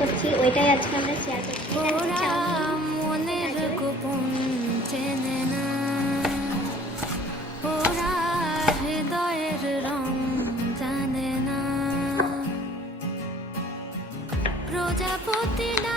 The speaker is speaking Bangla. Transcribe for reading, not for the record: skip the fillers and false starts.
করছি ওইটাই আজকে আমরা শেয়ার করছি। মনের গোপন চেনে না, ওরা হৃদয়ের রং জানে না। প্রজাপতি না